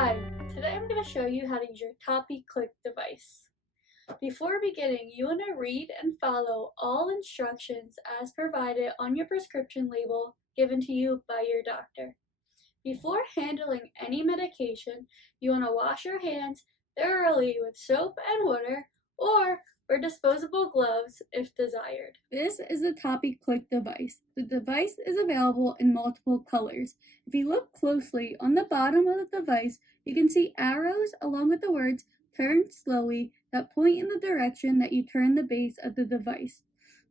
Hi, today I'm going to show you how to use your Topi-CLICK device. Before beginning, you want to read and follow all instructions as provided on your prescription label given to you by your doctor. Before handling any medication, you want to wash your hands thoroughly with soap and water or disposable gloves if desired. This is the Topi-CLICK device. The device is available in multiple colors. If you look closely on the bottom of the device, you can see arrows along with the words "turn slowly" that point in the direction that you turn the base of the device.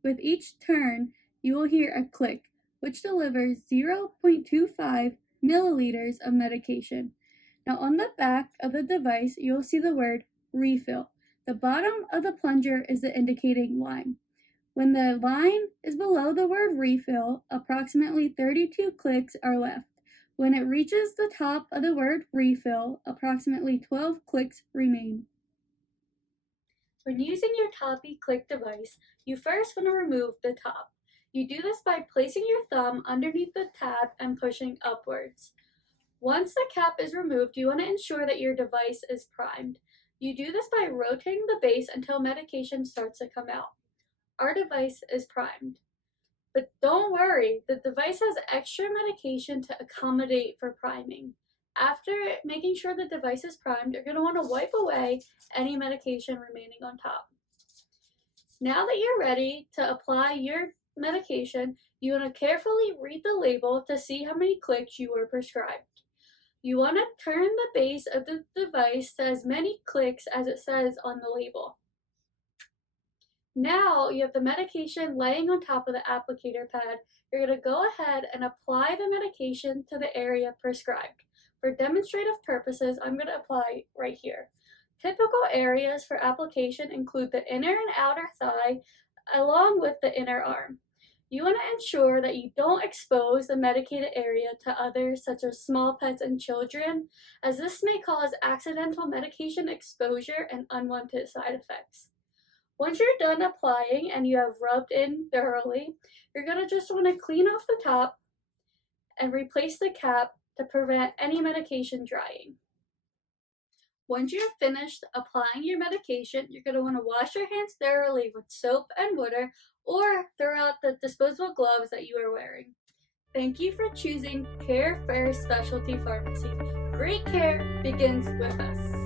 With each turn, you will hear a click, which delivers 0.25 milliliters of medication. Now on the back of the device, you will see the word refill. The bottom of the plunger is the indicating line. When the line is below the word refill, approximately 32 clicks are left. When it reaches the top of the word refill, approximately 12 clicks remain. When using your Topi-CLICK device, you first want to remove the top. You do this by placing your thumb underneath the tab and pushing upwards. Once the cap is removed, you want to ensure that your device is primed. You do this by rotating the base until medication starts to come out. Our device is primed. But don't worry, the device has extra medication to accommodate for priming. After making sure the device is primed, you're going to want to wipe away any medication remaining on top. Now that you're ready to apply your medication, you want to carefully read the label to see how many clicks you were prescribed. You want to turn the base of the device to as many clicks as it says on the label. Now you have the medication laying on top of the applicator pad. You're going to go ahead and apply the medication to the area prescribed. For demonstrative purposes, I'm going to apply right here. Typical areas for application include the inner and outer thigh, along with the inner arm. You want to ensure that you don't expose the medicated area to others, such as small pets and children, as this may cause accidental medication exposure and unwanted side effects. Once you're done applying and you have rubbed in thoroughly, you're going to just want to clean off the top and replace the cap to prevent any medication drying. Once you're finished applying your medication, you're going to want to wash your hands thoroughly with soap and water or throw out the disposable gloves that you are wearing. Thank you for choosing Care Fair Specialty Pharmacy. Great care begins with us.